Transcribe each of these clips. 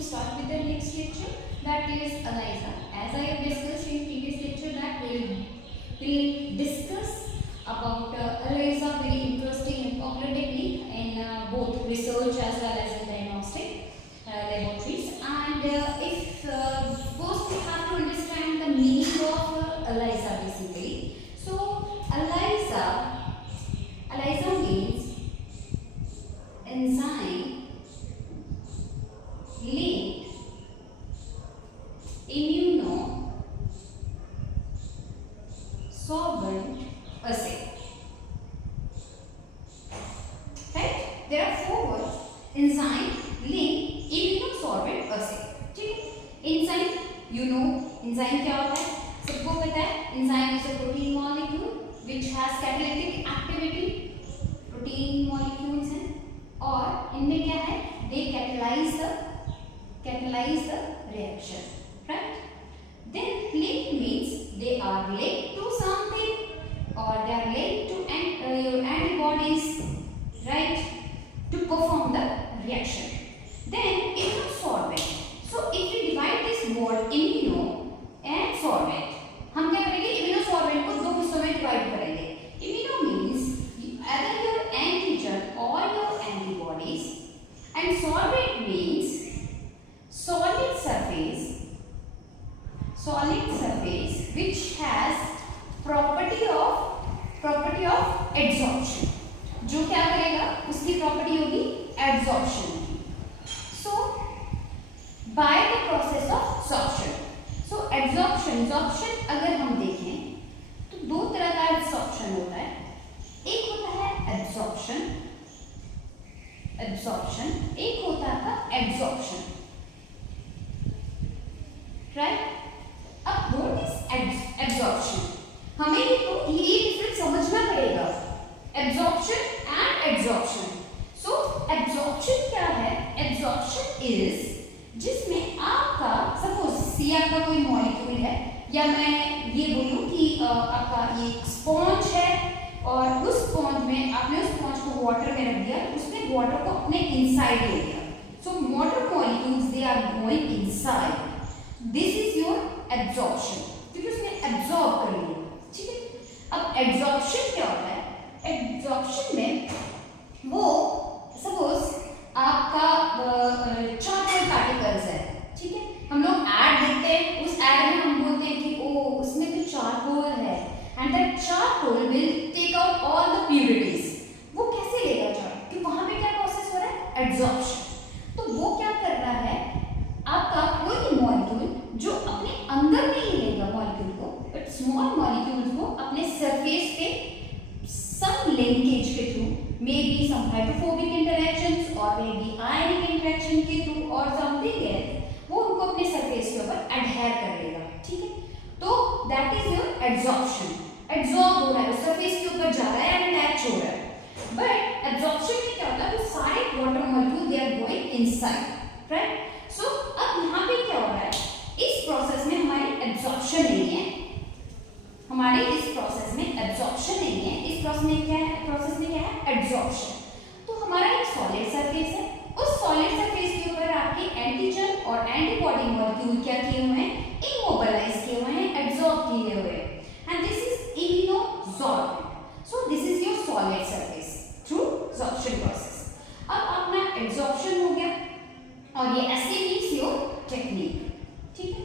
to start with the next lecture, that is ELISA. As I have discussed in previous lecture that we'll discuss about ELISA, very interesting and popular technique in both research as well as in diagnostic laboratories. And if first we have to understand the meaning of ELISA basically. So ELISA means enzyme linked immunosorbent assay. Right? There are four words: enzyme linked immunosorbent assay. ठीक है? enzyme, you know enzyme क्या होता है? सबको पता है enzyme is a protein molecule which has catalytic activity. protein molecules हैं और इनमें क्या है? they catalyze the reaction, right? Then linked means they are linked to something or they are linked to your antibodies, right, to perform the reaction. Then immunosorbent. So if we divide this word immuno and sorbent, हम क्या करेंगे? immunosorbent को दो हिस्सों में divide करेंगे. Immuno means either your antigen or your antibodies, and sorbent means solid surface which has property of adsorption. जो क्या करेगा? उसकी प्रॉपर्टी होगी adsorption. So by the process of sorption. So adsorption अगर हम देखें तो दो तरह का adsorption होता है. एक होता है absorption, एक होता है adsorption, right? अब what is absorption? हमें ये डिफरेंस समझना पड़ेगा, absorption and adsorption. So absorption क्या है? Absorption is जिसमें आपका सपोज सी आपका कोई मॉलिक्यूल है, या मैं ये बोलूं कि आपका ये स्पॉन्ज है और उस स्पॉन्ज में आपने उस स्पॉन्ज को वाटर में रख दिया, उसने वाटर को अपने इनसाइड ले लिया. So water molecules they are going inside. This is your absorption, क्योंकि उसने एब्जॉर्ब कर लिया. ठीक है? अब एब्जॉर्प्शन क्या होता है? एब्जॉर्प्शन में वो सपोज आपका चारकोल पार्टिकल्स है. ठीक है? हम लोग ऐड देखते हैं, उस ऐड में हम बोलते हैं कि ओ उसमें तो चारकोल है, and that charcoal will take out all the purities. वो कैसे लेगा चारकोल? कि वहां पे क्या प्रोसेस हो रहा है? एब्जॉर्प्शन. तो वो क्या कर रहा है? आपका कोई मॉलिक्यूल जो अपने अंदर नहीं लेगा मॉलिक्यूल को, बट स्मॉल मॉलिक्यूल्स को अपने सरफेस पे सम लिंकेज के through, may be some hydrophobic interactions और मे बी आयनिक इंटरैक्शन के थ्रू और समथिंग एल्स, वो उनको अपने सरफेस के ऊपर एडहेयर कर लेगा. ठीक है? तो that is your absorption. Absorb हो रहा है, सरफेस के ऊपर जा रहा है एंड अटैच हो रहा है. बट एब्जॉर्प्शन में क्या होता है? वो सारे water molecule they are going inside, right? So अब यहाँ पे क्या हो रहा है? इस प्रोसेस में हमारी एब्जॉर्प्शन नहीं है, इस प्रोसेस में एब्जॉर्प्शन नहीं है. इस प्रोसेस में क्या है? एब्जॉर्प्शन. तो हमारा एक सॉलिड सरफेस है, उस सॉलिड सरफेस के ऊपर आपके एंटीजन और एंटीबॉडी मॉलिक्यूल क्या किए हुए हैं? इमोबिलाइज किए हुए हैं, एब्जॉर्ब किए हुए हैं. And this is immunosorbent. So this is your solid surface through sorption process. अब अपना absorption हो गया और ये assay means your technique. ठीक है?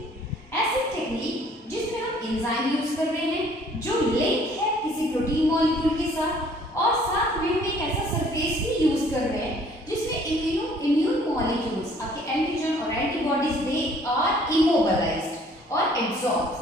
ऐसी टेक्निक जिसमें हम एंजाइम यूज कर रहे हैं जो लिंक है किसी प्रोटीन मॉलिक्यूल के साथ, और साथ में हम एक ऐसा सरफेस भी यूज कर रहे हैं जिसमें इम्यून मॉलिक्यूल्स आपके एंटीजन और एंटीबॉडीज दे आर इमोबिलाइज्ड और एब्जॉर्ब्ड.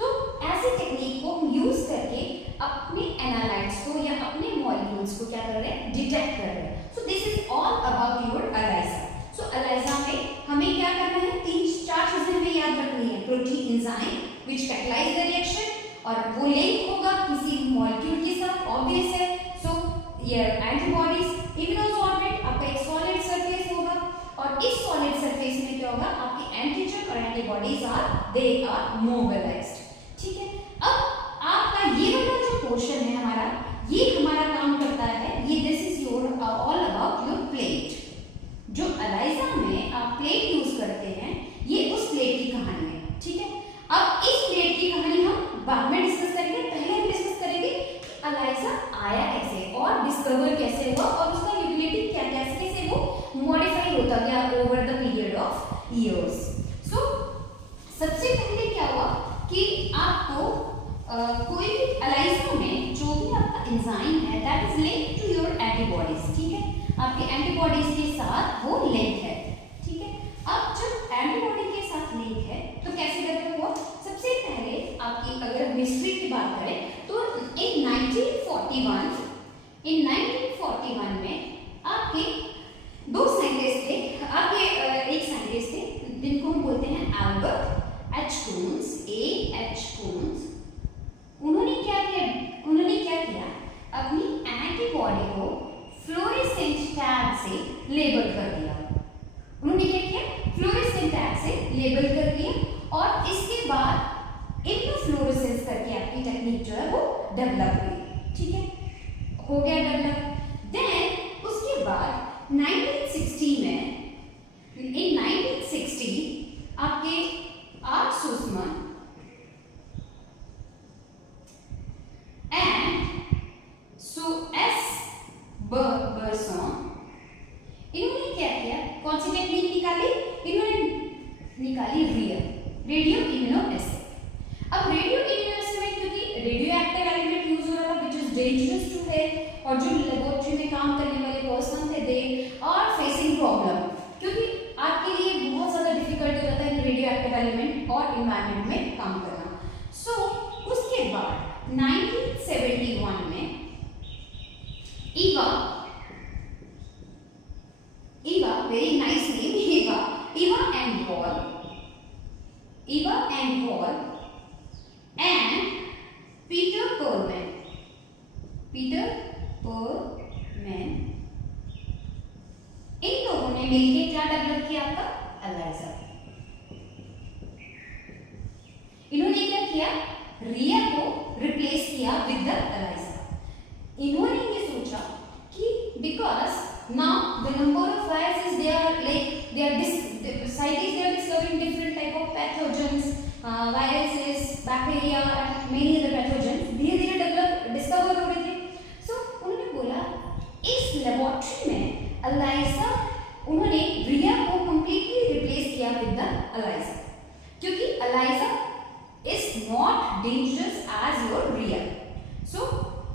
तो ऐसी टेक्निक को हम यूज करके अपने एनालाइट्स को या अपने मॉलिक्यूल्स को क्या कर रहे हैं? डिटेक्ट कर रहे हैं. सो this is all about your ELISA. So ELISA में हमें क्या करना है? 3-4 चीजें हमें याद रखनी है. Protein enzyme which catalyse the reaction, और वो लिंक होगा किसी मॉलिक्यूल के साथ, ऑब्वियस है. सो ये एंटीबॉडीज, इम्यूनोसॉर्बेंट, आपका एक सॉलिड सरफेस होगा, और इस सॉलिड सरफेस में क्या होगा? आपके एंटीजन और एंटीबॉडीज आर मोबिलाइज्ड. ठीक है? अब आपका ये वाला जो पोर्शन है हमारा, ये हमारा काम करता है, ये this is your all about your plate. जो ELISA में आप प्लेट यूज करते इनेबल कर लिया और इसके बाद इम्यूनोफ्लोरेसेंस करके आपकी टेक्निक जो है वो डेवलप हुई, ठीक है, हो गया डेवलप। देन उसके बाद 1960 में, इन 1960 आपके आर सुसमन एंड सो एस बर्सॉन, इन्होंने क्या किया, कौन सी टेक्निक निकाली, इन्होंने निकाली रेडियो इम्यूनोएस्से। अब रेडियो इम्यूनोएस्से में क्योंकि रेडियो एक्टिव एलिमेंट यूज हो रहा था which is dangerous to health, और जो लेबोरेटरी में काम करने वाले पर्सन थे दे आर फेसिंग प्रॉब्लम, क्योंकि आपके लिए बहुत ज्यादा डिफिकल्ट हो जाता है रेडियो एक्टिव एलिमेंट और एनवायरनमेंट में काम करना। सो उसके बाद 1971 में Eva, very nice name, Eva and Paul and Peter Perlman, इन लोगों ने मिलकर क्या डेवलप किया आपका, एलाइजा। इन्होंने क्या किया, रिया को रिप्लेस किया विद द एलाइजा। इन्होंने ये सोचा कि because now the number of viruses they are scientists they are discovering different type of pathogens, viruses, bacteria and many other pathogens धीरे धीरे डिस्कवर हो रहे थे। सो उन्होंने बोला इस लेबोरेटरी में एलाइजा, उन्होंने रिया को completely रिप्लेस किया विद द एलाइजा, क्योंकि ELISA is not dangerous as your Ria. So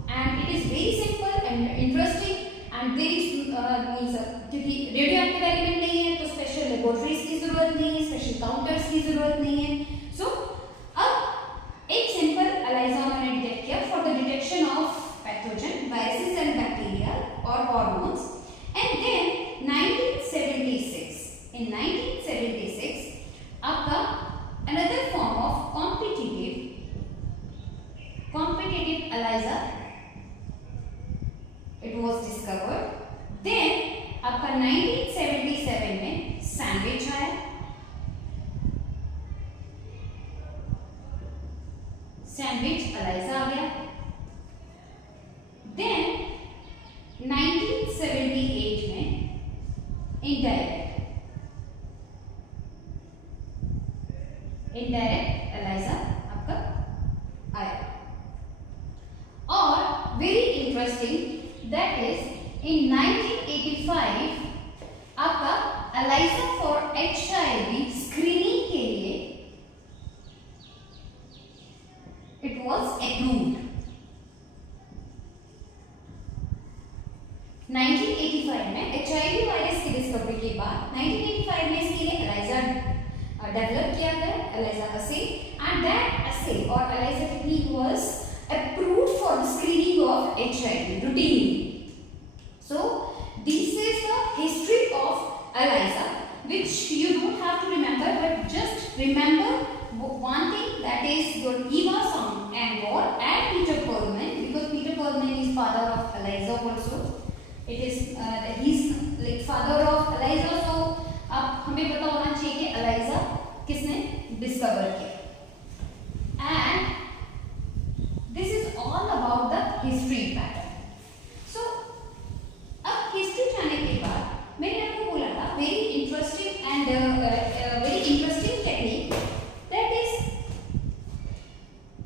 and it is very simple and interesting and there is क्योंकि रेडियो एक्टिव एलिमेंट नहीं है तो स्पेशल लेबोरेटरीज की जरूरत नहीं है, स्पेशल काउंटर्स की जरूरत नहीं है। सो अब एक सिंपल एलाइजा उन्होंने डिटेक्ट किया for the detection of pathogen, viruses and bacteria और हॉर्मोन्स। एंड देन 1976, इन 1976 आपका another form of competitive ELISA it was discovered. Then आपका 1977 में सैंडविच आया, सैंडविच ELISA आ गया। Then 1978 में इनडायरेक्ट ELISA आपका आया। और very interesting that is in 1985 आपका ELISA फॉर HIV स्क्रीनिंग के लिए इट वाज अप्रूव्ड। 1985 में HIV वायरस की डिस्कवरी के बाद 1985 में इसके लिए ELISA डेवलप किया गया, ELISA assay, and that assay or ELISA technique was approved for the screening of HIV routinely. So this is the history of ELISA, which you don't have to remember, but just remember one thing, that is your Eva and Peter Perlman, because Peter Perlman is father of ELISA also. It is he's like father of ELISA, so अब हमें पता होना चाहिए कि ELISA किसने discover किया। And this is all about the history pattern. So अब history जाने के बाद मैंने आपको बोला था very interesting and very interesting technique, that is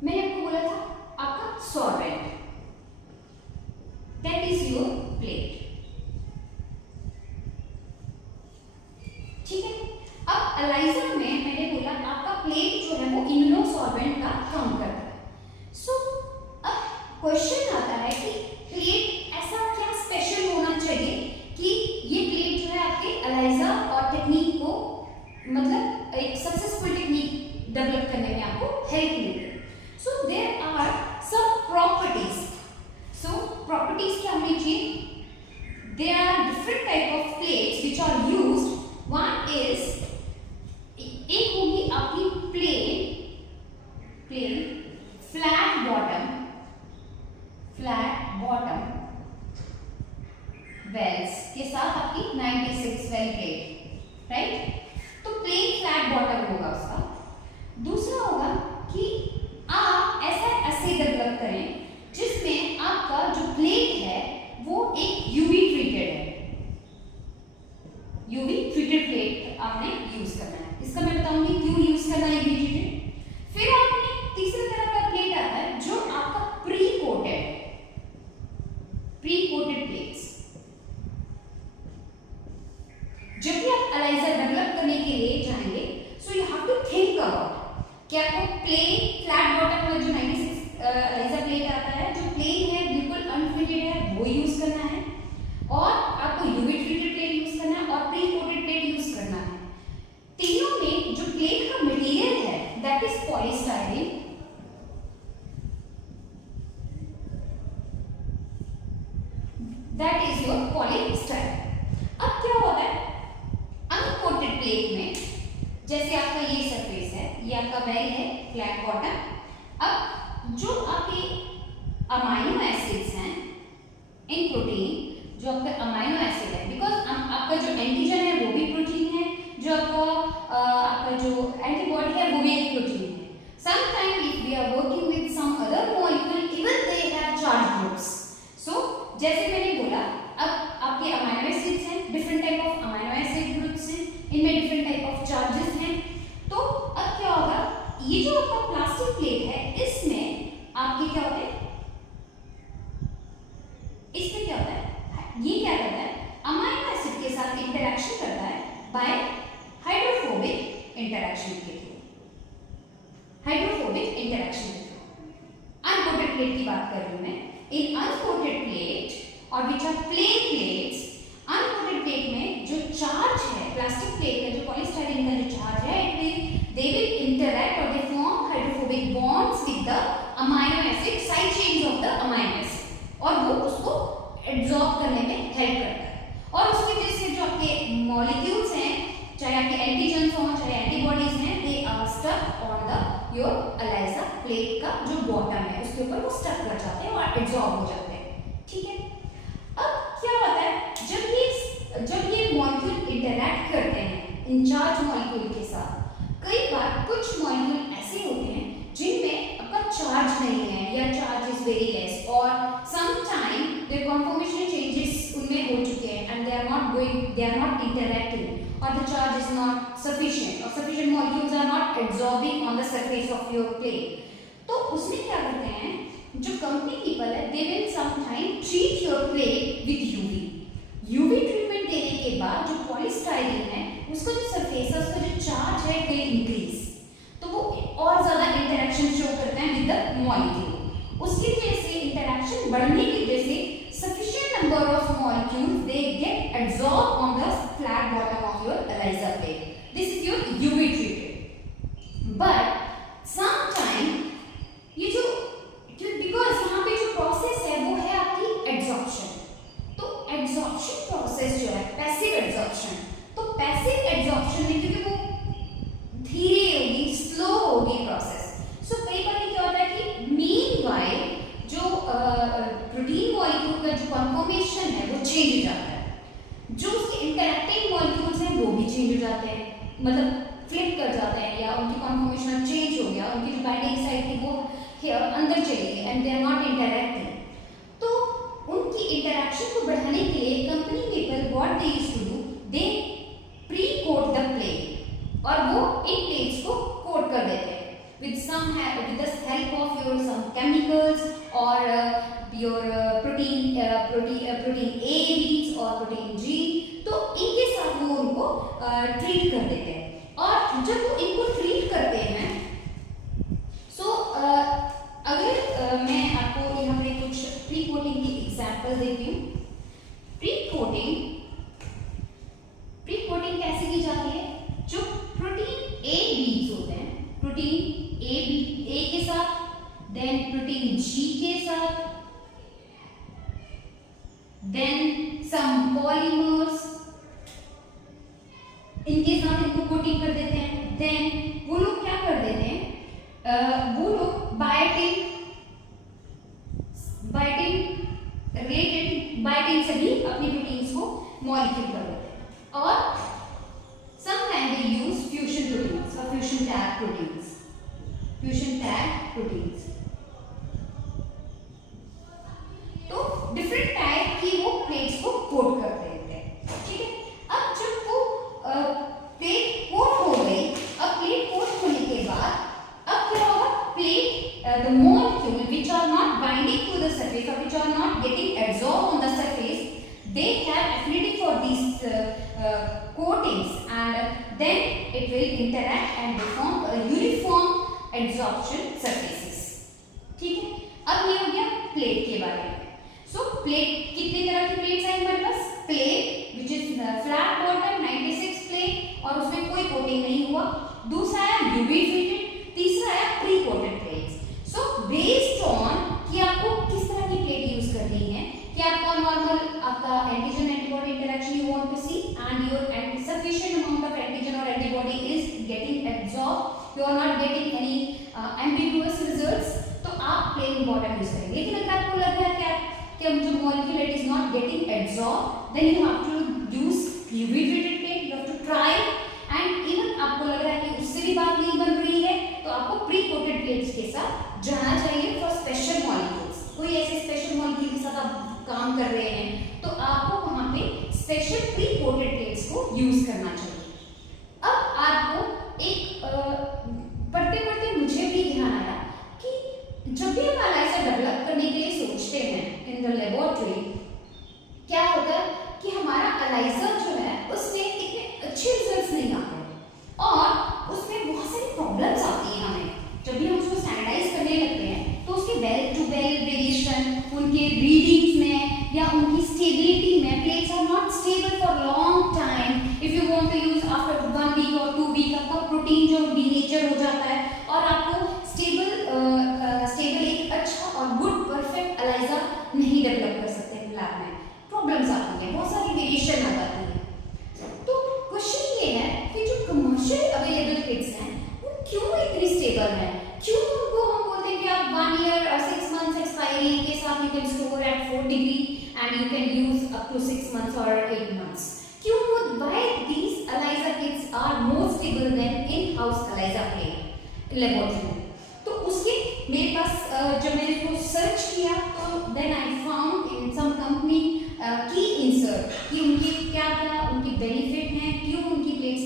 मैंने आपको बोला था आपका solvent, that is your plate, ठीक है। अब ELISA में मैंने बोला आपका प्लेट जो है वो इम्यूनो सॉल्वेंट का काम करता है। सो अब क्वेश्चन आता है कि प्लेट ऐसा क्या स्पेशल होना चाहिए कि ये प्लेट जो है आपके ELISA और टेक्निक को, मतलब एक सक्सेसफुल टेक्निक डेवलप करने में आपको हेल्प मिले। So there are some properties. So properties क्या होनी चाहिए? There are different type of plates which are used. One is, एक होगी आपकी प्लेन फ्लैट बॉटम वेल्स के साथ आपकी 96 वेल प्लेट, राइट। तो plain flat bottom treated plate आपने यूज करना है। इसका मैं बताऊंगी क्यों यूज करना है ये चीजें। फिर आपने तीसरे तरह का प्लेट आता है जो आपका प्री कोटेड प्लेट्स। जब भी आप एलाइजर डेवलप करने के लिए जाएंगे, so you have to think about कि आपको प्लेन फ्लैट बॉटम में जो 96 एलाइजर प्लेट आता है, जो प्लेन है बिल्कुल अनफिटेड है, वो यूज करना है, और आपको यूवी ट्रीटेड प्लेट यूज करना है और प्री कोटेड प्लेट यूज करना है। तीनों में जो प्लेट का मटेरियल है that is polystyrene, that is your polystyrene. अब क्या होता है अनकोटेड प्लेट में, जैसे आपका ये सरफेस है, ये आपका वेल है फ्लैट बॉटम। अब जो आपके अमाइनो एसिड्स हैं इन प्रोटीन, जो आपका अमाइनो एसिड है, बिकॉज आपका जो एंटीजन है वो भी प्रोटीन है, जो आपका जो एंटीबॉडी है वो भी एक प्रोटीन है। Sometime if we are working with some other molecule even they have charge groups. So जैसे मैंने बोला, अब आपके अमाइनो एसिड्स हैं, different type of amino acid groups हैं, इनमें डिफरेंट टाइप ऑफ चार्जेस हैं। तो अब क्या होगा, ये जो आपका प्लास्टिक प्लेट है इसमें आपके क्या होते हैं, इसमें क्या होता है, ये क्या करता है अमाइनो एसिड के साथ इंटरेक्शन करता है बाय हाइड्रोफोबिक इंटरेक्शन के थ्रू, हाइड्रोफोबिक इंटरेक्शन के थ्रू। अनकोटेड प्लेट की बात कर रही हूं मैं। इन अनकोटेड प्लेट और which are plain plates, uncoated plate में जो चार्ज है प्लास्टिक प्लेट का, जो पॉलीस्टाइरीन का जो चार्ज है, they will interact or they form hydrophobic bonds with the amino acid side chains of the amino acid, और वो उसको एब्जॉर्ब करने में हेल्प करता है। और उसकी वजह से जो आपके मॉलिक्यूल्स हैं, चाहे आपके एंटीजन्स हों चाहे एंटीबॉडीज हैं, they are stuck on the your ELISA plate का जो बॉटम है उसके ऊपर वो स्टक कर जाते हैं और एब्जॉर्ब हो जाते हैं। ठीक है, अब क्या होता है, जब ये मॉलिक्यूल इंटरैक्ट करते हैं इंचार्ज मॉलिक्यूल के साथ, कई बार कुछ मॉलिक्यूल ऐसे होते हैं जिनमें आपका चार्ज नहीं है या चार्ज इज वेरी लेस, और some time their conformation changes उनमें हो चुके हैं and they are not interacting और the charge is not sufficient, और sufficient molecules are not absorbing on the surface of your plate. तो उसमें क्या करते हैं, जो कंपनी पीपल है, they will some time treat your plate with UV treatment देने के बाद जो पॉलीस्टाइरीन है उसका जो सरफेस है, उसका जो चार्ज है विल इंक्रीज, तो वो और ज्यादा इंटरेक्शन शो करते हैं विद द मॉलिक्यूल। उसकी वजह से इंटरेक्शन बढ़ने की वजह से sufficient number of molecules they get absorb on the flat bottom of your ELISA plate. This is your UV treated. But some time ये जो बिकॉज यहाँ पे जो प्रोसेस है वो है आपकी एब्जॉर्प्शन, तो एब्जॉर्प्शन प्रोसेस जो है पैसिव एब्जॉर्प्शन, तो पैसिव एब्जॉर्प्शन में क्योंकि वो धीरे होगी, स्लो होगी प्रोसेस, सो कई बार क्या होता है कि मीनवाइल जो प्रोटीन मॉलिक्यूल का जो कन्फॉर्मेशन है वो चेंज हो जाता है, जो उसके इंटरैक्टिंग मॉलिक्यूल्स हैं वो भी चेंज हो जाते हैं, मतलब फ्लिप कर जाते हैं या उनकी कन्फॉर्मेशन चेंज हो गया, उनकी जो बाइंडिंग साइड थी वो अंदर चली गई and they are not interacting. तो उनकी इंटरैक्शन को बढ़ाने के लिए company people what they used to do, they pre coat the plate, और वो इन प्लेट्स को कोट कर देते हैं with the help of your some chemicals or your protein A beads or protein G, तो इनके साथ वो उनको ट्रीट कर देते हैं। और जब वो इनको ट्रीट करते हैं, सो अगर मैं आपको यहाँ पे कुछ प्री कोटिंग की एग्जांपल देती हूँ। प्री कोटिंग कैसे की जाती है, जो प्रोटीन ए बीड्स होते हैं, प्रोटीन ए के साथ, देन प्रोटीन जी के साथ, देन सम पॉलीमर्स, इनके साथ इनको कोटिंग कर देते हैं। देन वो लोग क्या कर देते हैं, वो लोग बायोटिन से भी अपनी प्रोटीन्स को मॉलिक्यूल कर देते हैं, और sometime they use fusion proteins और फ्यूजन टैग प्रोटीन्स, तो डिफरेंट टाइप की वो प्लेट्स को कोट कर देते हैं। ठीक है, अब जब वो then it will interact and form a uniform adsorption surfaces. ठीक है, अब ये हो गया प्लेट के बारे में. सो प्लेट, कितने तरह की प्लेट्स हैं हमारे पास? Plate which is flat bottom 96 plate और उसमें कोई कोटिंग नहीं हुआ. दूसरा है यूवी फिटेड, तीसरा है pre coated plates. So based on कि आपको किस तरह की प्लेट यूज करनी है, कि आपका नॉर्मल आपका antigen antibody interaction you want to see and your sufficient amount of antigen or antibody is getting absorbed, you are not getting any ambiguous results, तो आप प्लेन बॉटम यूज करेंगे. लेकिन अगर आपको लग रहा है कि जो molecule it is not getting absorbed, then you have to use UV treated plate. You have to try, and even आपको लग रहा है कि उससे भी बात नहीं बन रही है, तो आपको प्री कोटेड प्लेट्स के साथ जाना चाहिए फॉर स्पेशल मॉलिक्यूल्स. कोई ऐसे स्पेशल मॉलिक्यूल के साथ आप काम कर रहे हैं तो आपको वहां पे स्पेशल प्री कोटेड प्लेट्स को यूज करना चाहिए. अब आपको एक पढ़ते पढ़ते मुझे भी ध्यान आया कि जब भी हम एनालाइजर डेवलप करने के लिए सोचते हैं इन द लेबोरेटरी, क्या होता है कि हमारा एनालाइजर जो है उसमें इतने अच्छे रिजल्ट्स नहीं आते और उसमें बहुत सारी प्रॉब्लम्स आती हैं हमें. जब भी हम उसको स्टैंडर्डाइज करने लगते हैं तो उसके बेल टू बेल वेरिएशन, उनके रीडिंग्स में या उनकी स्टेबिलिटी में, plates are not stable for long time. If you want to use after 1 week और 2 वीक आपका प्रोटीन जो डीनेचर हो जाता है और आपको स्टेबल एक अच्छा और गुड परफेक्ट एनालाइजर नहीं डेवलप कर सकते लैब में. प्रॉब्लम्स आती हैं, बहुत सारी वेरिएशन आ जाती है. तो क्वेश्चन ये है कि जो कमर्शियल अवेलेबल किट्स हैं वो क्यों इतनी स्टेबल है, क्यों उनको हम बोलते हैं कि आप 1 ईयर और 6 मंथ्स एक्सपायरी के साथ you can store at 4 degree and you can use up to 6 months or 8 months. Why these ELISA kits are more stable than in-house ELISA plate laboratory? तो उसके मेरे पास जब मैंने इसको सर्च किया तो then I found in some company key insert कि उनके क्या उनके बेनिफिट हैं, क्यों उनकी plates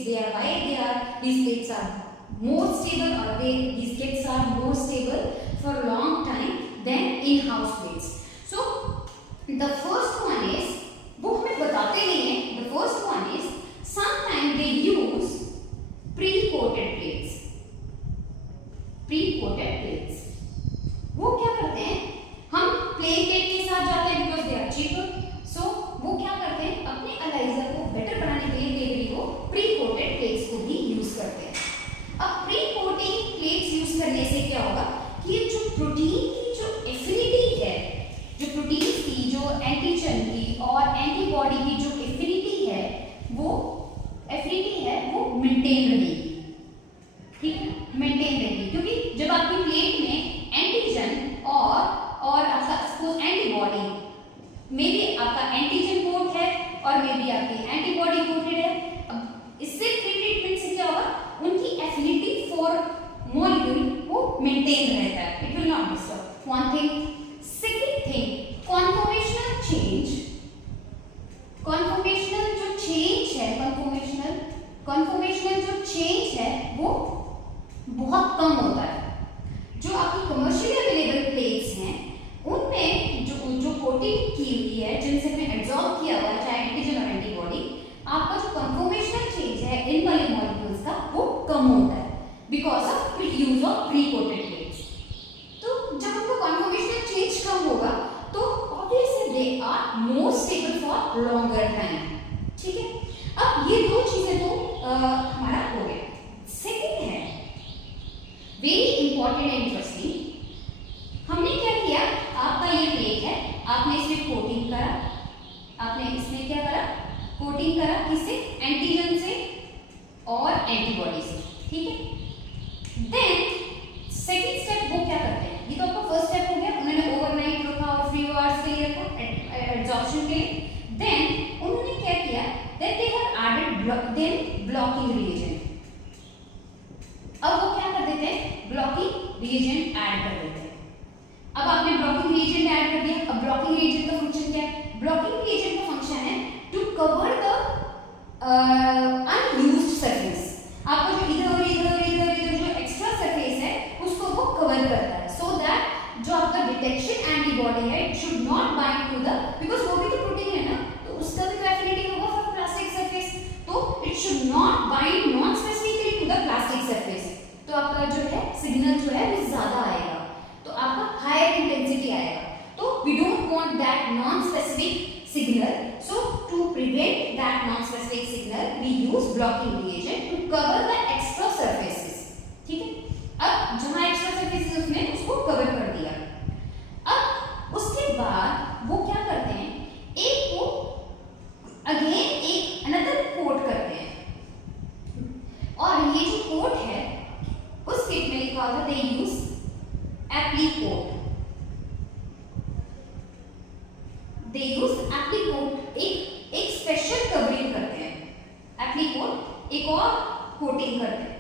these plates are more stable or these kits are more stable for long time than in-house plates. So the first one is, वो हमें बताते नहीं है. The first one is sometimes they use pre-coated plates. Pre-coated plates. वो क्या करते हैं, हम plain plate के साथ जाते हैं because they are cheaper. So वो क्या करते हैं, अपने एनालाइजर को बेटर बनाने के लिए डेली को pre-coated plates को भी यूज करते हैं. अब pre-coating plates यूज करने से क्या होगा कि जो प्रोटीन की जो एफिनिटी है, जो प्रोटीन की जो एंटीजन की और एंटीबॉडी की जो एफिनिटी है वो मेंटेन रहेगी. ठीक है, मेंटेन रहेगी, क्योंकि जब आपकी प्लेट में एंटीजन और आपका सपोज एंटीबॉडी में भी आपका एंटीजन कोट है और में भी आपकी एंटीबॉडी कोटेड है. अब इससे प्री ट्रीटमेंट से क्या होगा, उनकी एफिनिटी फॉर मॉलिक्यूल वो मेंटेन रहता है. It will not disturb. One thing. Second thing, conformational change. Conformational जो चेंज है, कॉन्फॉर्मेशनल जो चेंज है वो बहुत कम होता है. जो आपकी कमर्शियली अवेलेबल प्लेट्स हैं उनमें जो कोटिंग की हुई है, जिनसे में एब्जॉर्ब किया हुआ है चाहे एंटीजन और एंटीबॉडी, आपका जो कॉन्फॉर्मेशनल चेंज है इन वाले मॉलिक्यूल्स का वो कम होता है because of use of pre coated plates. तो जब आपका कॉन्फॉर्मेशनल चेंज कम होगा तो obviously they are more stable for longer time. ठीक है, अब ये दो चीजें तो हमारा हो गया. सेकंड है वेरी इंपॉर्टेंट एंड इंटरेस्टिंग. हमने क्या किया, आपका ये प्लेट है, आपने इसमें कोटिंग करा, आपने इसमें क्या करा, कोटिंग करा, किससे, एंटीजन से और एंटीबॉडी से. ठीक है, देन सेकंड स्टेप वो क्या करते हैं, ये तो आपका फर्स्ट स्टेप हो गया, उन्होंने ओवरनाइट रखा और फ्यू आवर्स के लिए रखा एब्जॉर्प्शन के लिए. देन उन्होंने क्या किया, that they have added then blocking reagent. अब वो क्या कर देते हैं, blocking reagent ऐड कर देते हैं. अब आपने blocking reagent ऐड कर दिया. अब blocking reagent का फंक्शन क्या है, blocking reagent का फंक्शन है to cover the unused surface. आपको जो इधर जो एक्स्ट्रा सरफेस है उसको वो कवर करता है, so that जो आपका डिटेक्शन एंटीबॉडी है it should not bind to the, because वो भी तो प्रोटीन है ना, तो उसका भी एफिनिटी होगा फॉर प्लास्टिक सरफेस, तो it should not bind signal जो है वो ज्यादा आएगा, तो आपका हायर इंटेंसिटी आएगा। तो we don't want that non specific signal, so to prevent that non-specific signal we use blocking reagent to cover the extra surfaces। ठीक है, अब जहां extra surfaces उसने उसको कवर कर दिया। अब उसके बाद वो क्या करते हैं, एक को अगेन एक अनदर कोट करते हैं, और ये जो कोट है उस किट में लिखा होता है दे यूज एप्लीकोट। They use एप्लीकोट, एक स्पेशल कवरिंग करते हैं, एप्लीकोट एक और कोटिंग करते हैं।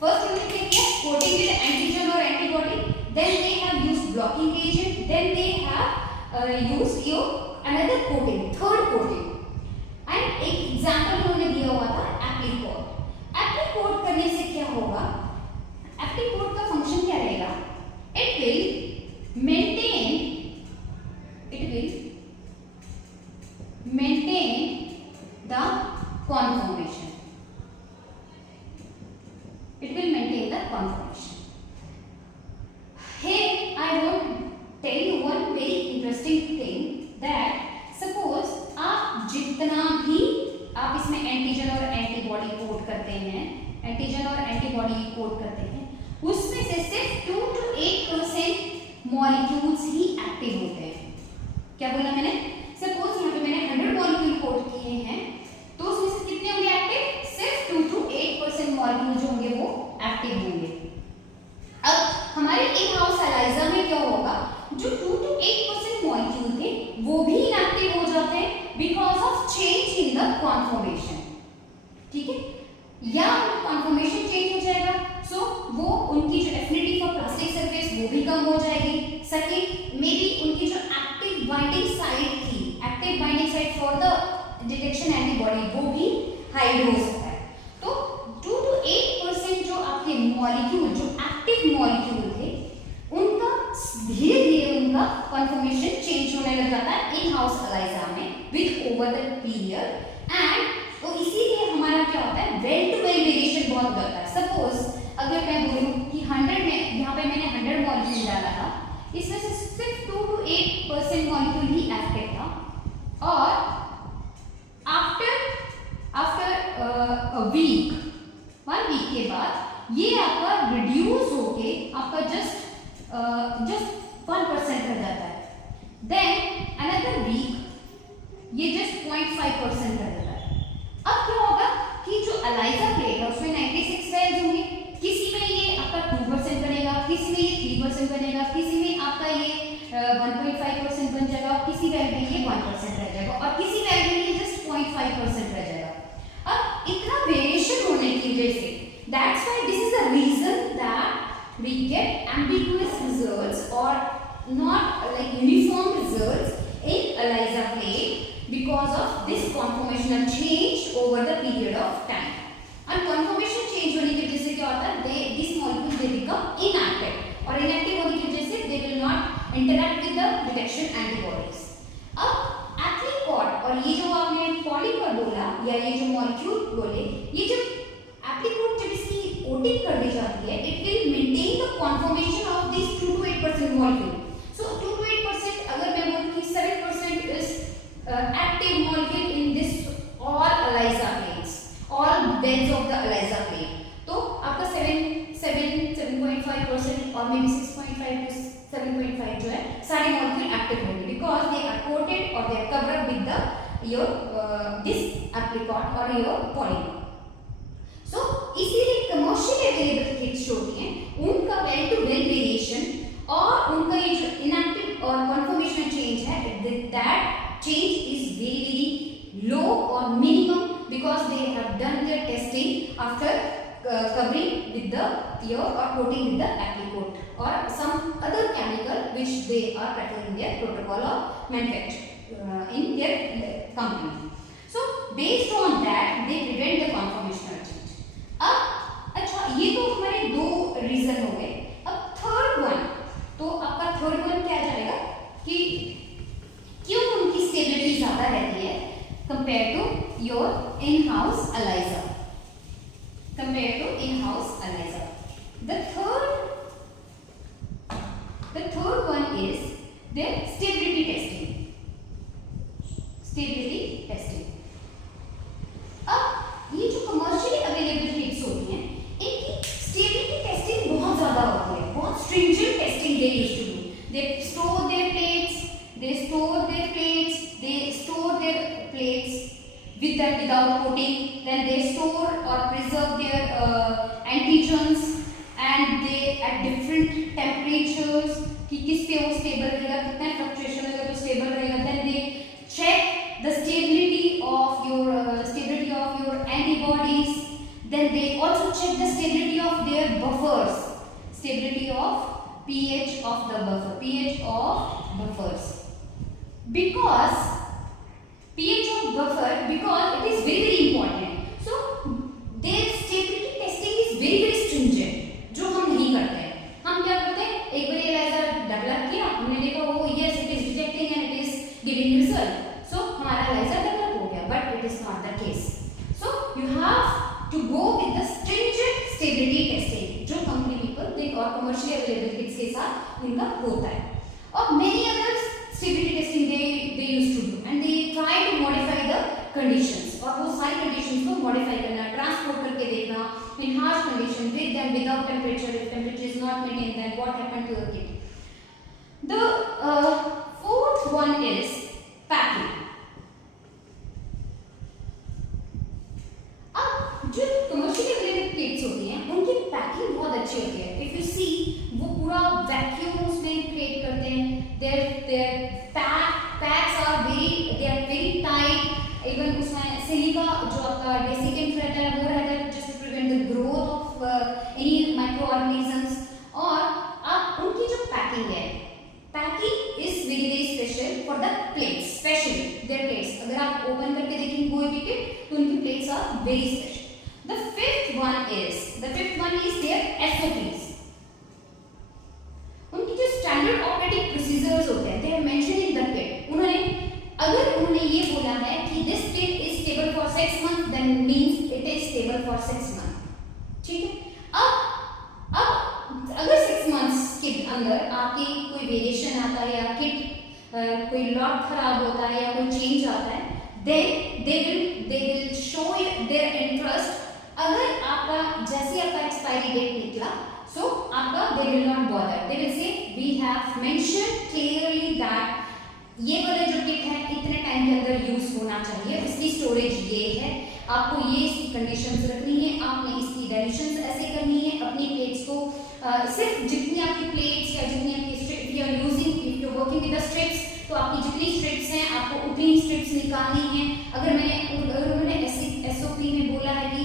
फर्स्ट हमने क्या किया, कोटिंग विद एंटीजन और antibody, then they have used blocking agent, then they have used your another coating, third coating, and एक एग्जांपल उन्होंने दिया हुआ था एप्लीकोट। एप्लीकोट करने से क्या होगा, एप्लीकोट का फंक्शन क्या रहेगा, it will maintain the conformation, it will maintain the conformation। Here I want to tell you one very interesting thing that suppose आप जितना भी आप इसमें एंटीजन और एंटीबॉडी कोड करते हैं, एंटीजन और एंटीबॉडी कोड करते हैं, उसमें से सिर्फ 2 to 8% मॉलिक्यूल्स ही एक्टिव होते हैं। क्या बोला मैंने, सपोज यहाँ पे मैंने 100 मॉलिक्यूल कोड किए हैं, तो उसमें से कितने होंगे एक्टिव, सिर्फ 2 to 8% मॉलिक्यूल जो होंगे वो एक्टिव होंगे। अब हमारे इन हाउस एलाइजा में क्या होगा, जो 2 to 8% मॉलिक्यूल थे वो भी इनएक्टिव हो जाते हैं because of change in the conformation. ठीक है, या कॉन्फॉर्मेशन चेंज हो जाएगा, सो वो उनकी जो एफिनिटी फॉर प्लास्टिक सरफेस वो भी कम हो जाएगी। सेकंड, मे बी उनकी जो एक्टिव बाइंडिंग साइट थी, active binding site for the detection antibody वो भी हाइड हो सकता है। तो 2 to 8% जो आपके मॉलिक्यूल, जो एक्टिव मॉलिक्यूल थे, उनका धीरे धीरे उनका कन्फर्मेशन चेंज होने लग जाता है इन हाउस एलाइजा में with over the period, and तो इसीलिए हमारा क्या होता है, वेल टू वेल वेरिएशन बहुत हो जाता है। सपोज अगर मैं बोलूं कि 100 में, यहाँ पे मैंने 100 मॉलिक्यूल डाला था, इसमें से सिर्फ 2 to 8% मॉलिक्यूल ही एक्टिव था, और आफ्टर अ वीक, 1 वीक के बाद ये आपका रिड्यूस होके आपका जस्ट 1% रह जाता है, देन अनदर वीक ये जस्ट 0.5% रह जाता है। अब क्या होगा कि जो एलाइजा प्लेट है उसमें 96 वेल्स होंगे, किसी में ये आपका 2% बनेगा, किसी में ये 3% बनेगा, किसी में आपका ये 1.5% बन जाएगा, और किसी वेल में ये 1% रह जाएगा, और किसी वेल में ये जस्ट 0.5% रह जाएगा। अब इतना वेरिएशन होने की वजह से, that's why this is the reason that we get ambiguous results और not like uniform results in ELISA plate because of this conformational change over the period of time। and conformation change होने की वजह से क्या होता है, these molecules they become inactive, और inactive होने की वजह से they will not interact with the detection antibodies। अब एप्लीकोट, और ये जो आपने पॉलीमर बोला या ये जो मॉलिक्यूल बोले, ये जो एप्लीकोट जब इसकी कोटिंग कर दी जाती है, it will maintain the conformation of these 2 to 8% molecule। so 2 to 8%, अगर मैं बोलूं कि 7% is active molecule in this all ELISA plates, all beds of the ELISA plate, तो आपका 7.5% और maybe 6.5 to 7.5 जो है सारे मॉलिक्यूल एक्टिव होंगे because they are coated or they are covered with the your this apricot or your polymer। so इसीलिए commercial available kits जो होती हैं उनका वेल टू वेल वेरिएशन और उनका ये जो इनएक्टिव और कन्फर्मेशन चेंज है, that change is very low or minimum because they have done their testing after covering with the your or coating with the apricot or some other chemical which they are preferring in their protocol of manufacture in their company। so based on that they prevent the conformational change। अब अच्छा, ये तो हमारे 2 reason हो गए। अब third one, तो आपका थर्ड वन क्या जाएगा कि क्यों उनकी स्टेबिलिटी ज्यादा रहती है compare to your in house ELISA, compare to in house ELISA. The third regions and they at different temperatures कि किस पे वो स्टेबल रहेगा, कितना फ्लक्चुएशन होगा तो स्टेबल रहेगा. Then they check the stability of your antibodies. Then they also check the stability of their buffers, stability of pH of the buffer, pH of buffers. Because pH of buffer, because it is very very important. So their stability testing is very very stringent, जो हम नहीं करते हैं. हम क्या करते हैं, एक बार एनालाइजर डेवलप किया, हमने देखा वो yes it is detecting and it is giving result. So हमारा एनालाइजर डेवलप हो गया, but it is not the case. So you have to go with the stringent stability testing जो company people और commercially available kits के साथ उनका होता है. और many other stability testing they used to do and they try to modify the conditions. और वो सारी conditions को modify करना, transport करके देखना in harsh condition with them without temperature. If temperature is not maintained, then what happened to the kit? The fourth one is packing. अब जो commercially available kits होती हैं उनकी पैकिंग बहुत अच्छी होती है. If you see वो पूरा वैक्यूम उसमें क्रिएट करते हैं. Their packs are very tight. Even उसमें सिलिका जो आपका डेसिकेंट रहता है वो रहता है just to prevent the growth of any microorganisms. और अब उनकी जो पैकिंग है, packing is very very special for the plates, especially their plates. अगर आप ओपन करके देखेंगे कोई भी किट तो उनकी plates are very special. The fifth one is their SOPs. उनकी जो स्टैंडर्ड ऑपरेटिंग प्रोसीजर्स होते हैं, they have mentioned in the kit. उन्होंने ये बोला है कि this kit is stable for 6 months, then means it is stable for 6 months. ठीक है. अब अगर 6 months के अंदर आपकी कोई वेरिएशन आता है या किट कोई लॉट खराब होता है या कोई चेंज आता है, then they will show their interest. अगर आपका जैसे आपका एक्सपायरी डेट निकला, so आपका they will not bother. They will say we have mentioned clearly that ये वाला जो किट है इतने टाइम के अंदर यूज होना चाहिए, इसकी स्टोरेज ये है, आपको ये इसकी कंडीशंस रखनी है, आपने इसकी डाइल्यूशंस ऐसे करनी है, अपनी प्लेट्स को सिर्फ जितनी आपकी प्लेट्स या जितनी आपकी strip you are using, if you working with the strips तो आपकी जितनी स्ट्रिप्स हैं आपको उतनी स्ट्रिप्स निकालनी है. अगर उन्होंने एसओपी में बोला है कि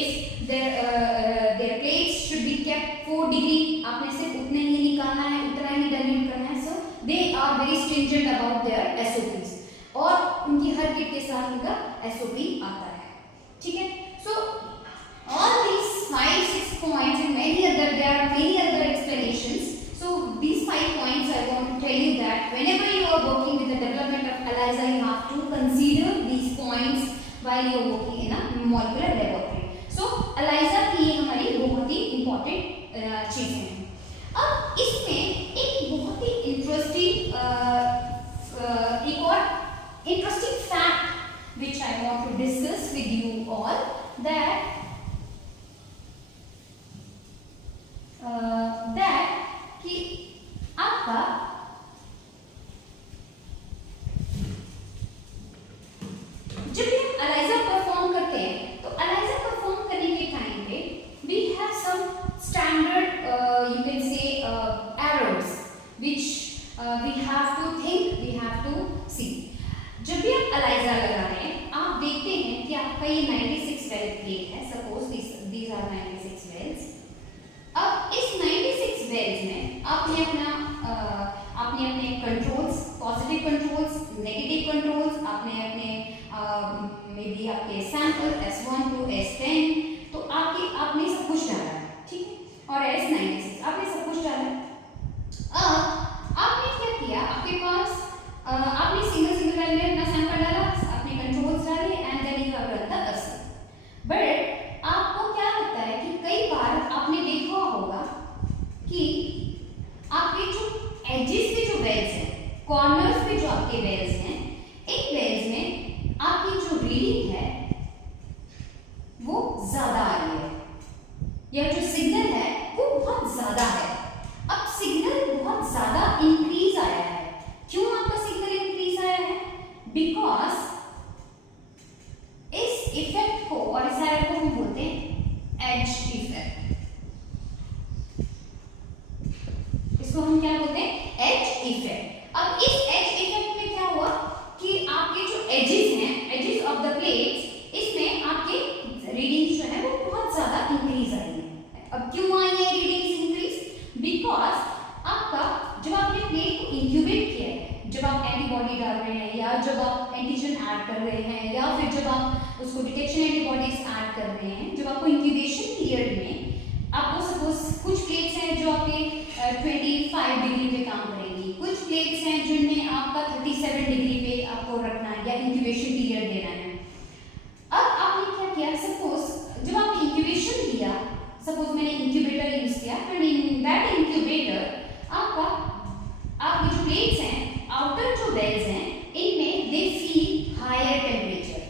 if there plates should be kept 4 degree, आपने सिर्फ उतना ही निकालना है, उतना ही डाइल्यूट करना है. So they are very stringent about their SOPs और उनकी हर किट के साथ उनका एसओपी आता है. ठीक है. सो all these 5-6 points and there are many other explanations. So these 5 points I want to tell you that whenever you are working with the development of ELISA, you have to consider these points while you are working in a molecular laboratory. So ELISA की ये हमारी बहुत ही important चीजें हैं. अब इसमें एक बहुत ही इंटरेस्टिंग एक और interesting fact which I want to discuss with you all, that कि आपका जब भी हम ELISA परफॉर्म करते हैं तो ELISA परफॉर्म करने के टाइम पे we have some standard you can say errors which we have to think, we have to see. जब भी आप ELISA लगा रहे हैं आप देखते हैं कि आपका ये 96 वेल प्लेट है, सपोज these are 96 वेल्स. अब इस 96 वेल्स में आपने अपने controls, positive controls, negative controls, आपने मे बी आपके सैंपल S1 to S10 तो आपने सब कुछ डाला है. ठीक है. और S96 आपने सब कुछ डाला है. अब आपने क्या किया, आपके पास आपने सिंगल वेल में अपना सैंपल डाला, आपने कंट्रोल्स डाले and then you have run the assay. But आपको क्या लगता है कि कई बार आपने देखा होगा कि आपके जो एजेस पे जो वेल्स हैं, कॉर्नर्स पे जो आपके वेल्स हैं, इन वेल्स में आपकी जो रीडिंग है वो ज्यादा आ रही है या जो सिग्नल है वो बहुत ज्यादा है. अब सिग्नल बहुत ज्यादा इंक्रीज आया है. क्यों आपका सिग्नल इंक्रीज आया है? बिकॉज इस इफेक्ट को, और इस एरर को हम बोलते हैं एज इफेक्ट. इंक्रीज आई है। अब क्यों आई है रीडिंग्स इंक्रीज? बिकॉज आपका जब आपने प्लेट को इंक्यूबेट किया है, जब आप एंटीबॉडी डाल रहे हैं या जब आप एंटीजन ऐड कर रहे हैं या फिर जब आप उसको डिटेक्शन एंटीबॉडीज ऐड कर रहे हैं, जब आपको इंक्यूबेशन पीरियड में आपको सपोज कुछ प्लेट्स हैं जो आपके 25 डिग्री पे काम करेंगी, कुछ प्लेट्स हैं जिनमें आपका 37 डिग्री पे आपको रखना है या इंक्यूबेशन पीरियड देना है। अब आपने क्या किया, सपोज जब आपने इंक्यूबेशन दिया, सपोज मैंने इंक्यूबेटर यूज किया, एंड इन दैट इंक्यूबेटर आपके जो प्लेट्स हैं, आउटर जो वेल्स हैं, इनमें दे फील हायर टेम्परेचर।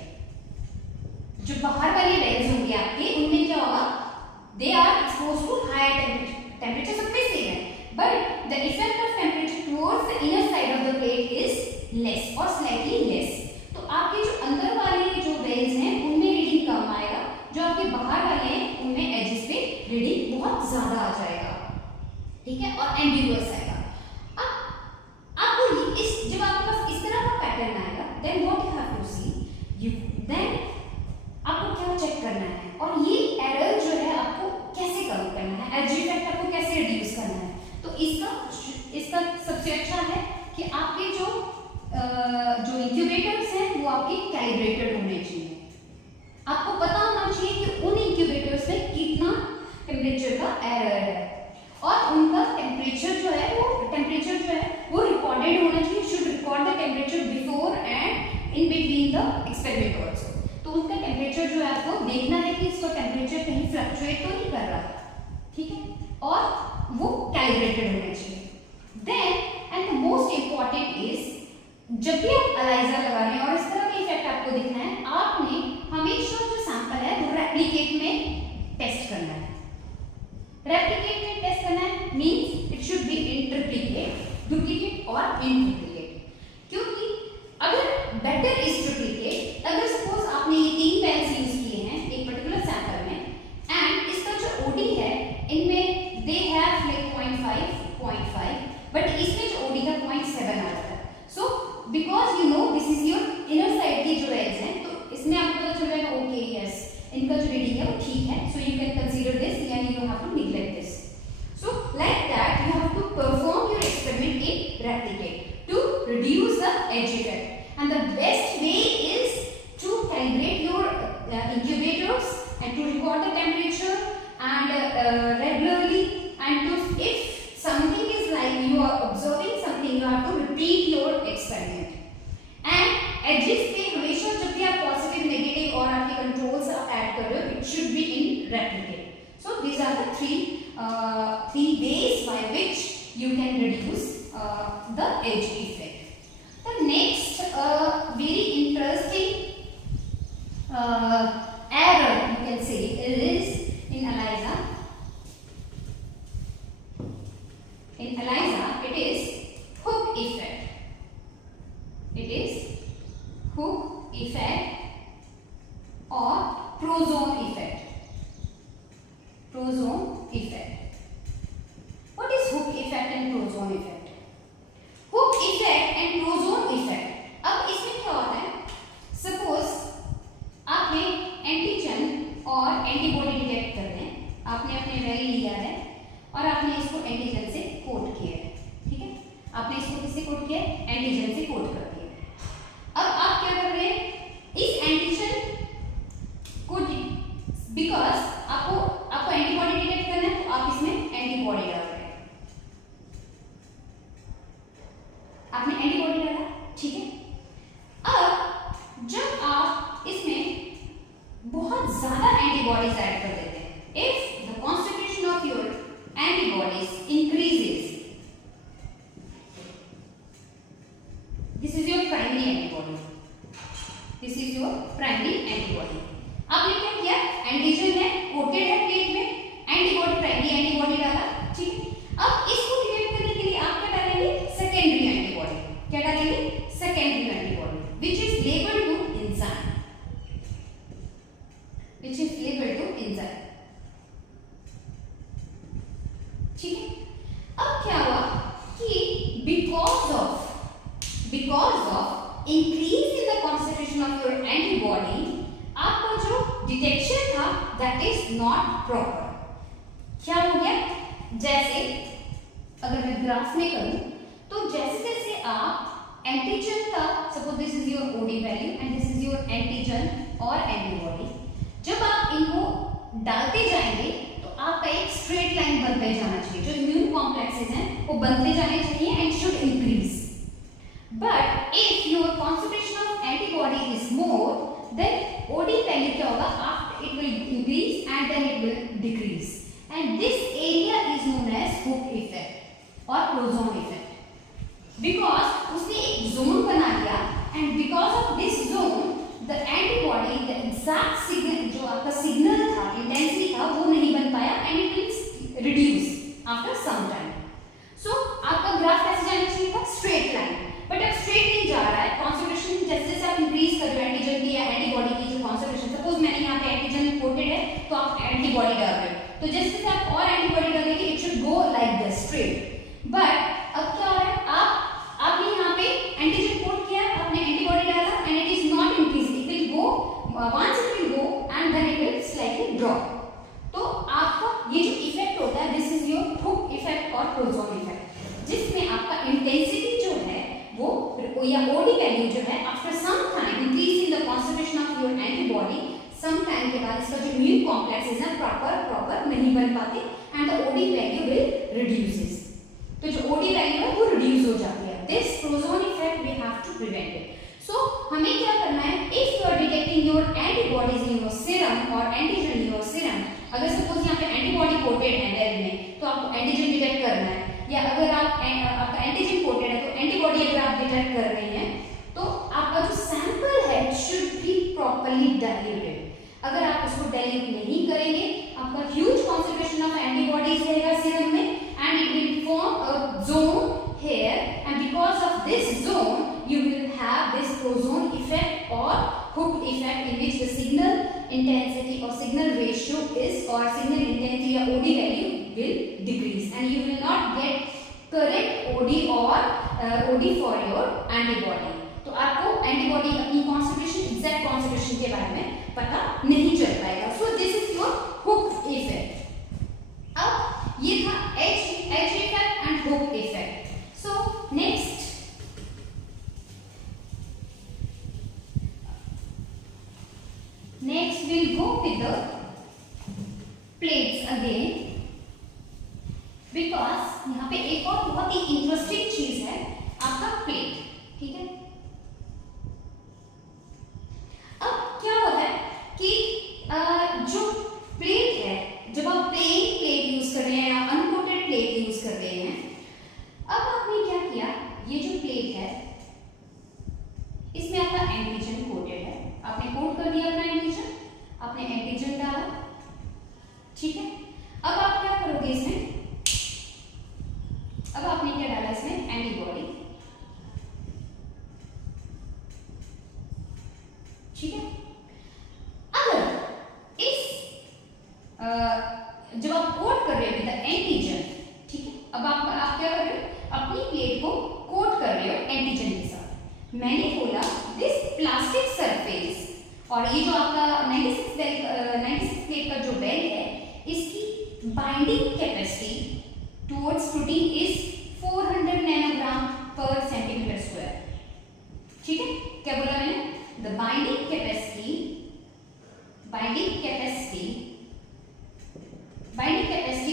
जो बाहर वाले वेल्स होंगे आपके, उनमें क्या होगा, they are expose to higher temperature, सब में सेम है, but the effect of temperature towards the inner side of the plate is less और स्लाइटली लेस। तो आपके जो अंदर वाले जो वेल्स हैं उनमें रीडिंग कम आएगा, जो आपके बाहर वाले हैं उनमें एजेस पे रीडिंग बहुत ज्यादा आ जाएगा, ठीक है, और एम्बिगुअस आएगा। अब आपको इस जब आपके पास इस तरह का पैटर्न आएगा, then what you have to see, then आपको क्या चेक करना है, और ये एरर जो है आपको कैसे कम करना है, एज इफेक्ट आपको कैसे रिड्यूस करना है। तो इसका सबसे अच्छा है कि आपके जो इंक्यूबेटर्स हैं वो आपके कैलिब्रेटेड होने चाहिए। आपको पता होना चाहिए कि उन इंक्यूबेटर्स में कितना टेम्परेचर का एरर है, और उनका टेम्परेचर जो है वो रिकॉर्डेड होना चाहिए, should record the temperature before and in between the experiment also. तो उनका टेम्परेचर जो है आपको देखना है कि इसका टेम्परेचर कहीं फ्लक्चुएट तो नहीं कर रहा, ठीक है, और वो कैलिब्रेटेड होना चाहिए। Then and the most important is, जब भी आप एलाइजर लगा रहे हैं और इस तरह का इफेक्ट आपको दिखना है, आपने हमेशा जो सैंपल है वो रेप्लिकेट में टेस्ट करना है। रेप्लिकेट में टेस्ट करना है means it should be in triplicate, duplicate और इन ट्रिप्लिकेट। क्योंकि अगर बेटर इज ट्रिप्लिकेट, अगर सपोज आपने ये 3 पेन्स यूज किए हैं एक पर्टिकुलर सैंपल में, एंड इसका जो ओडी है इनमें दे हैव लाइक 0.5, बट इसमें जो ओडी का 0.7 आ जाता है। So because you know this is your inner side की जो वेल्स हैं, तो इसमें आपको पता चल जाएगा ओके यस इनका जो रीडिंग है वो ठीक है, so you can consider this यानी you have to neglect this. So like that you have to perform your experiment in replicate to reduce the edge effect, and the best way is to calibrate your incubators and to record the temperature and regularly, and to if something is like you are observing something, you have to repeat your experiment. And edges पे हमेशा जब भी आप positive negative और आपके controls add कर रहे हो, it should be in replicate. So these are the three ways by which you can reduce the edge effect. The next very interesting error you can say is in ELISA. In ELISA, it is hook effect. It is hook effect or prozone effect. Prozone effect. What is hook effect and prozone effect? Hook effect and prozone effect. अब इसमें क्या होता है? Suppose आपने antigen और antibody detect कर रहे हैं, आपने अपने वेल लिया है और आपने इसको एंटीजन से कोट किया है, ठीक है, आपने इसको किससे कोट किया है, एंटीजन से कोट कर दिया। अब आप क्या कर रहे हैं, इस एंटीजन को बिकॉज आपको एंटीबॉडी डिटेक्ट करना है, तो आप इसमें एंटीबॉडी डाल रहे हैं, आपने एंटीबॉडी डाला, ठीक है। अब जब आप इसमें बहुत ज्यादा एंटीबॉडीज ऐड कर देते हैं, if the constitution of your antibodies increases, this is your primary antibody, this is your primary antibody. आपने क्या किया, एंटीजन है कोटेड है प्लेट में, एंटीबॉडी प्राइमरी एंटीबॉडी डाला, ठीक है। अब इसको डिटेक्ट करने के लिए आप क्या डालेंगे, सेकेंडरी एंटीबॉडी, क्या डालेंगे, secondary antibody which is labeled to enzyme, which is labeled to enzyme, ठीक है। अब क्या हुआ कि because of increase in the concentration of your antibody, आपका जो डिटेक्शन था दैट इज नॉट प्रॉपर। क्या हो गया? जैसे अगर मैं ग्राफ में करूं तो जैसे जैसे आप एंटीजन का, suppose this is your OD value and this is your antigen और एंटीबॉडी, जब आप इनको डालते जाएंगे तो आपका एक स्ट्रेट लाइन बनते जाना चाहिए। जो इम्यून कॉम्प्लेक्सेस हैं वो बनते जाने चाहिए and should increase. But if your concentration of antibody is more, then OD value क्या होगा? After it will increase and then it will decrease, and this area is known as hook effect or Poisson effect, because उसने एक zone बना दिया and because of this zone the antibody, the exact signal जो आपका signal था, intensity था, वो नहीं बन पाया and it will reduce after some time. So आपका ग्राफ कैसे जाना चाहिए था? Straight line. बट अब स्ट्रेट नहीं जा रहा है, कॉन्सेंट्रेशन जैसे जैसे आप इंक्रीज कर रहे हो एंटीजन की या एंटीबॉडी की जो कॉन्सेंट्रेशन, सपोज मैंने यहाँ पे एंटीजन कोटेड है तो आप एंटीबॉडी डाल रहे हो, तो जैसे जैसे आप और एंटीबॉडी डालेंगे it should go like this straight. But अब क्या हो रहा है? आपने यहाँ पे एंटीजन कोट किया, आपने एंटीबॉडी डाला and it is not increasing, it will go, once it will go and then it will slightly drop. तो आपका ये जो इफेक्ट होता है, this is your hook effect और पोइसन इफेक्ट, जिसमें आपका इंटेंसिटी जो है वो या ओडी वैल्यू जो है after some time increase in the concentration of your antibody, some time के बाद इसका जो इम्यून कॉम्प्लेक्सेस है प्रॉपर नहीं बन पाते and the OD value will reduces. तो जो ओडी वैल्यू है वो रिड्यूस हो जाती है। This poison effect we have to prevent it. सो हमें क्या करना है? If you are detecting your antibodies in your serum और एंटीजन इन योर सीरम, अगर सपोज यहाँ पे एंटीबॉडी कोटेड है वेल में तो आपको एंटीजन डिटेक्ट करना है, या अगर आपका एंटीजन कोटेड है तो एंटीबॉडी अगर आप डिटेक्ट कर रहे हैं तो आपका जो सैंपल है शुड बी प्रॉपर्ली डाइल्यूटेड। अगर आप उसको डाइल्यूट नहीं करेंगे, आपका ह्यूज कॉन्सेंट्रेशन ऑफ एंटीबॉडीज रहेगा सीरम में and it will form a zone here and because of this zone you will have this Poisson effect or hook effect in which the signal intensity or signal ratio is or signal intensity or OD value will decrease and you will not get correct OD or OD for your antibody. तो आपको antibody अपनी concentration, exact concentration के बारे में पता नहीं चल पाएगा। So this is your hook effect. अब ये था edge effect and hook effect. So next we'll go with the plates again because यहाँ पे एक और बहुत ही इंटरेस्टिंग चीज है आपका प्लेट। ठीक है, अब क्या होता है कि जो प्लेट है, जब आप प्लेन प्लेट यूज कर रहे हैं या अनकोटेड प्लेट यूज कर रहे हैं, अब आपने क्या किया, ये जो प्लेट है इसमें आपका एंटीजन कोटेड है, आपने कोट कर दिया अपना एंटीजन, आपने एंटीजन डाला। ठीक है, अब आप क्या करोगे इसमें? अब आपने क्या डाला इसमें? एंटीबॉडी। ठीक है, अगर इस जब आप कोट कर रहे हो विद एंटीजन, ठीक है, अब आप क्या कर रहे हो? अपनी प्लेट को कोट कर रहे हो एंटीजन के साथ। मैंने बोला दिस प्लास्टिक सरफेस, और ये जो आपका 96 प्लेट का जो बेल है, इसकी binding capacity towards protein is 400 nanogram पर सेंटीमीटर स्क्वायर। ठीक है, क्या बोला मैंने? The binding capacity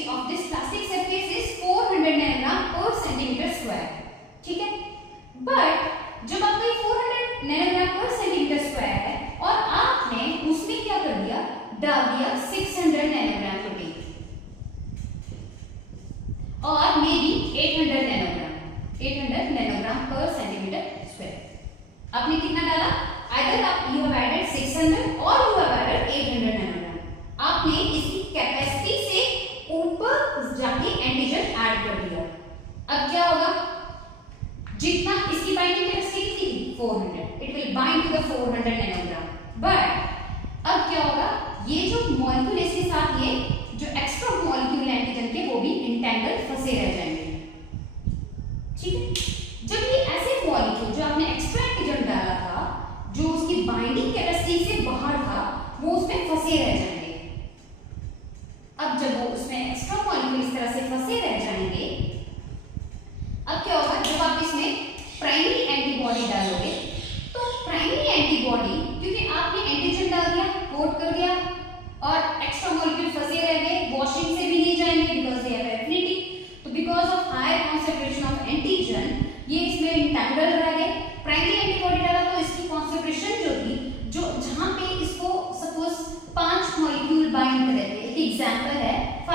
of this plastic surface is 400 nanogram पर सेंटीमीटर स्क्वायर। ठीक है, बट जब आपका ये 400 नैनोग्राम पर सेंटीमीटर स्क्वायर है और आपने उसमें क्या कर दिया? डाल दिया 600 नैनोग्राम प्रोटीन और मे बी 800 नैनोग्राम पर सेंटीमीटर स्क्वायर। आपने कितना डाला? आइदर आप यू हैव एडेड 600 और यू हैव एडेड 800 नैनोग्राम। आपने इसकी कैपेसिटी से ऊपर जाके एंटीजन ऐड कर दिया। अब क्या होगा? जितना इसकी बाइंडिंग कैपेसिटी थी 400, it will bind to the 400 nanogram. But अब क्या होगा? ये जो मॉलिक्यूल इसके साथ ये जो एक्स्ट्रा मॉलिक्यूल एंटीजन के वो भी इंटैंगल फंसे रह जाएंगे। ठीक है, जब ये ऐसे मॉलिक्यूल जो आपने एक्स्ट्रा एंटीजन डाला था, जो उसकी बाइंडिंग कैपेसिटी से बाहर था, वो उसमें फंसे रह जाएंगे।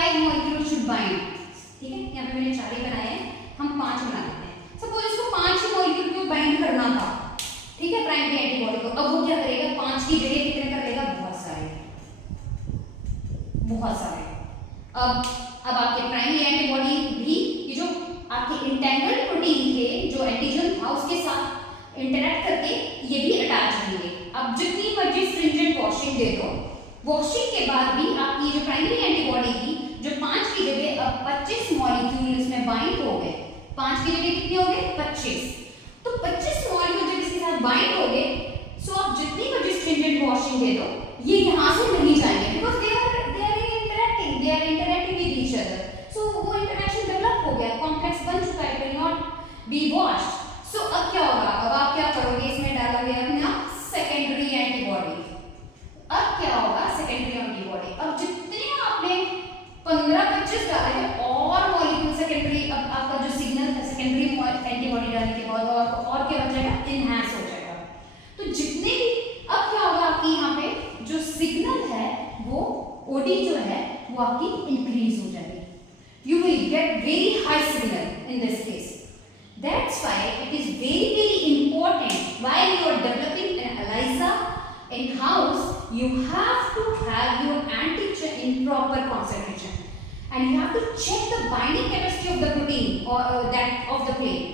5 molecules should bind. ठीक है, यहाँ पे मैंने 4 ही बनाए हैं, हम 5 बना लेते हैं. सपोज इसको 5 ही मॉलिक्यूल को बाइंड करना था, ठीक है, प्राइमरी एंटीबॉडी को. अब वो क्या करेगा, 5 की जगह कितने कर लेगा, बहुत सारे. अब आपके प्राइमरी एंटीबॉडी भी ये जो आपके इंटेंगल्ड प्रोटीन थे, जो एंटीजन था उसके साथ इंटरेक्ट करके ये भी अटैच होंगे. अब जितनी मर्जी स्ट्रिंजेंट वॉशिंग दे दो, वॉशिंग के बाद भी आपकी जो प्राइमरी एंटीबॉडी थी, जो 5 की जगह अब 25 मॉलिक्यूल इसमें बाइंड हो गए. 5 की जगह कितने हो गए, 25. तो 25 मॉलिक्यूल जब इसके साथ बाइंड हो गए, सो आप जितनी मर्जी स्ट्रिंजेंट वॉशिंग दे दो, ये यहां से नहीं जाएंगे, because they are interacting with each other. So वो इंटरेक्शन डेवलप हो गया, कॉम्प्लेक्स बन चुका है, will not be washed. So अब क्या होगा, अब आप क्या करोगे, इसमें डालोगे अपना सेकेंडरी एंटीबॉडी. अब क्या होगा, सेकेंडरी एंटीबॉडी. अब जितने आपने 15-25 डाले हैं और मॉलिक्यूल सेकेंडरी, अब आपका जो सिग्नल है सेकेंडरी एंटीबॉडी डालने के बाद और क्या हो जाएगा, इनहैंस हो जाएगा. तो जितने भी अब क्या होगा, आपकी यहाँ पे जो सिग्नल है वो ओडी जो है वो आपकी इंक्रीज हो जाएगी. You will get very high signal in this case. That's why it is very important while you are developing an ELISA in house, you have to have your antigen in proper concentration, and you have to check the binding capacity of the protein or that of the plate.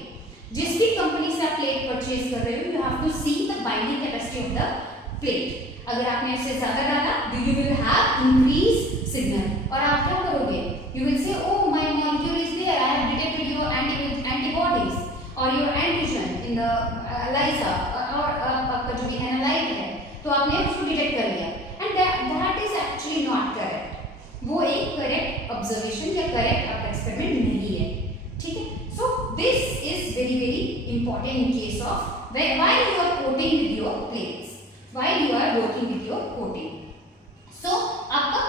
जिस भी company से आप plate purchase कर रहे हो, you have to see the binding capacity of the plate. अगर आपने इससे ज्यादा डाला, you will have increased signal. और आप क्या करोगे, you will say, oh my molecule is there, I have detected your antibodies or your antigen in the ELISA or आपका जो भी एनालाइट है, तो आपने उसको डिटेक्ट कर लिया. And that is actually not correct. वो एक करेक्ट ऑब्जर्वेशन या करेक्ट आपका एक्सपेरिमेंट नहीं है. ठीक है, सो this is very important in case of while you are coating with your plates, while you are working with your coating. So आपका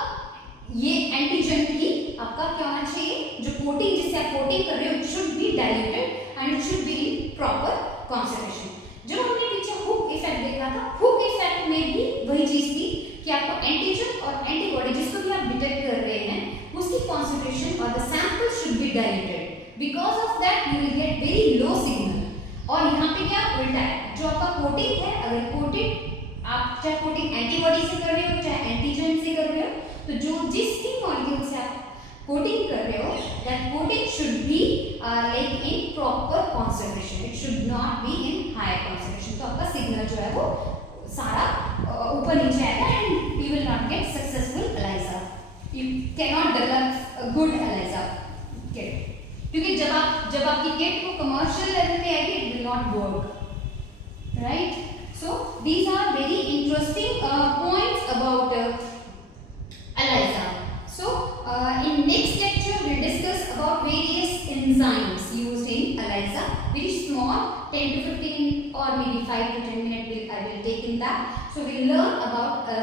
ये एंटीजन भी आपका क्या होना चाहिए, जो कोटिंग जिससे आप कोटिंग कर रहे हो, it should be diluted and it should be in proper concentration. जो हमने पीछे हुक इफेक्ट देखा था, हुक इफेक्ट में भी वही चीज थी कि आपको एंटीजन और एंटीबॉडी जिसको भी आप डिटेक्ट कर रहे हैं, उसकी कॉन्सेंट्रेशन और the sample should be diluted. Because of that you will get very low signal. और यहाँ पे क्या उल्टा है, जो आपका कोटिंग है, अगर कोटेड आप चाहे कोटिंग एंटीबॉडी से कर रहे हो चाहे एंटीजन से कर रहे हो, तो जो जिस भी मॉलिक्यूल से आप कोटिंग कर रहे हो, that coating should be like in proper concentration. It should not be in higher concentration. तो आपका सिग्नल जो है वो सारा ऊपर नीचे आएगा and you will not get successful ELISA. You can not develop a good ELISA kit, क्योंकि जब आपकी किट को कमर्शियल लेवल पे आएगी, it will not work, right. So these are very interesting points about ELISA. So in next lecture we'll discuss about various enzymes used in ELISA. Very small, 10 to 15 or maybe 5 to 10 minutes I will take in that. So we'll learn about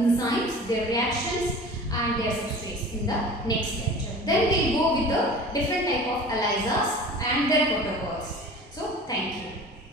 enzymes, their reactions and their substrates in the next lecture. Then we'll go with the different type of ELISAs and their protocols. So thank you.